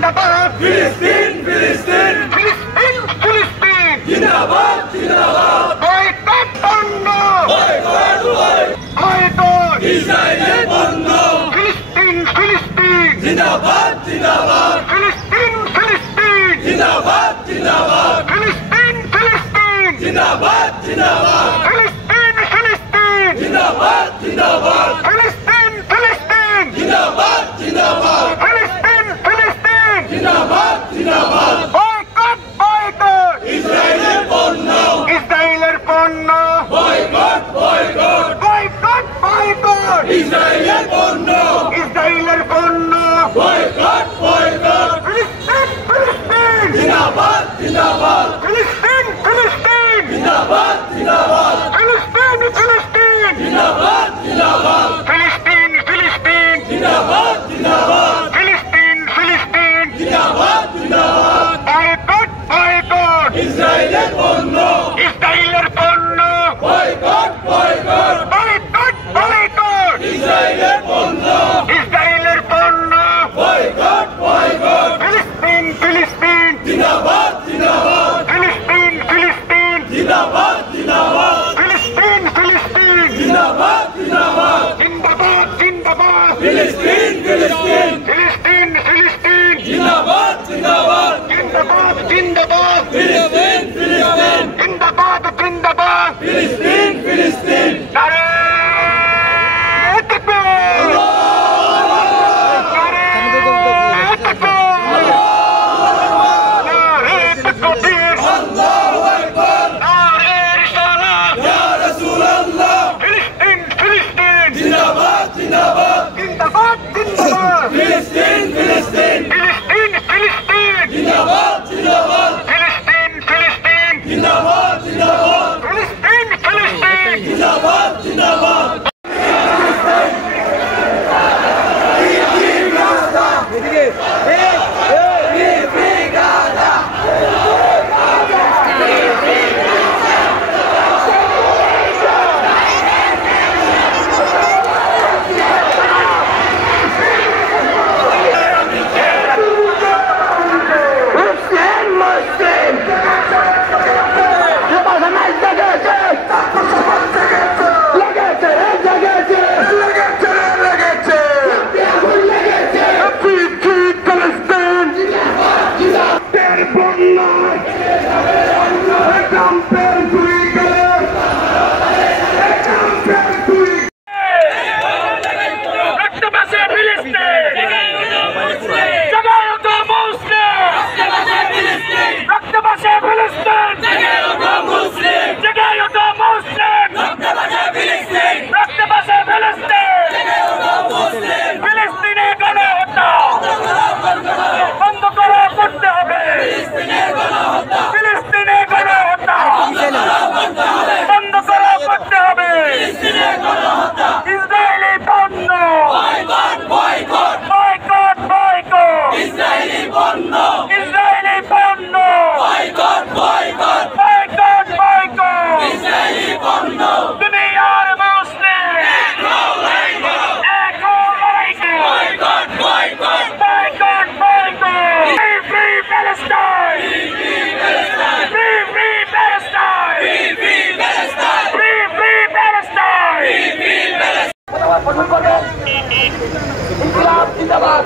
জিন্দাবাদ ফিলিস্তিন ফিলিস্তিন ফিলিস্তিন ফিলিস্তিন জিন্দাবাদ জিন্দাবাদ বয়কট বন্ধ বয়কট বয়কট ইসরায়েলের বন্ধ ফিলিস্তিন ফিলিস্তিন জিন্দাবাদ জিন্দাবাদ ফিলিস্তিন ফিলিস্তিন জিন্দাবাদ জিন্দাবাদ ফিলিস্তিন ফিলিস্তিন জিন্দাবাদ জিন্দাবাদ ফিলিস্তিন ফিলিস্তিন জিন্দাবাদ জিন্দাবাদ ফিলিস্তিন ফিলিস্তিন জিন্দাবাদ জিন্দাবাদ ফিলিস্তিন ফিলিস্তিন জিন্দাবাদ জিন্দাবাদ বয়কট বয়কট ইসরায়েলের পণ্য ইসরায়েলের পণ্য বয়কট বয়কট বয়কট বয়কট ইসরায়েলের পণ্য ইসরায়েলের পণ্য বয়কট বয়কট ফিলিস্তিন ফিলিস্তিন জিন্দাবাদ জিন্দাবাদ ফিলিস্তিন ফিলিস্তিন জিন্দাবাদ জিন্দাবাদ ফিলিস্তিন ফিলিস্তিন জিন্দাবাদ জিন্দাবাদ ফিলিস্তিন ফিলিস্তিন জিন্দাবাদ জিন্দাবাদ ফিলিস্তিন ফিলিস্তিন জিন্দাবাদ জিন্দাবাদ বয়কট বয়কট ইসরায়েলের পণ্য ইসরায়েলের পণ্য বয়কট বয়কট বয়কট বয়কট ইসরায়েলের পণ্য ইসরায়েলের পণ্য বয়কট বয়কট ফিলিস্তিন ফিলিস্তিন জিন্দাবাদ জিন্দাবাদ ফিলিস্তিন ফিলিস্তিন জিন্দাবাদ জিন্দাবাদ ফিলিস্তিন ফিলিস্তিন জিন্দাবাদ জিন্দাবাদ জিন্দাবাদ জিন্দাবাদ ফিলিস্তিন ফিলিস্তিন ফিলিস্তিন ফিলিস্তিন জিন্দাবাদ জিন্দাবাদ জিন্দাবাদ জিন্দাবাদ ফিলিস্তিন ফিলিস্তিন জিন্দাবাদ জিন্দাবাদ ফিলিস্তিন ফিলিস্তিন নারে তাকবীর নারে তাকবীর নারে তাকবীর আল্লাহু আকবার নারে রিসালাত ইয়া রাসূলুল্লাহ ফিলিস্তিন ফিলিস্তিন জিন্দাবাদ জিন্দাবাদ জিন্দাবাদ জিন্দাবাদ ফিলিস্তিন ফিলিস্তিন ফিলিস্তিন ফিলিস্তিন জিন্দাবাদ জিন্দাবাদ ফিলিস্তিন ফিলিস্তিন জিন্দাবাদ জিন্দাবাদ ফিলিস্তিন ফিলিস্তিন জিন্দাবাদ জিন্দাবাদ জিন্দাবাদ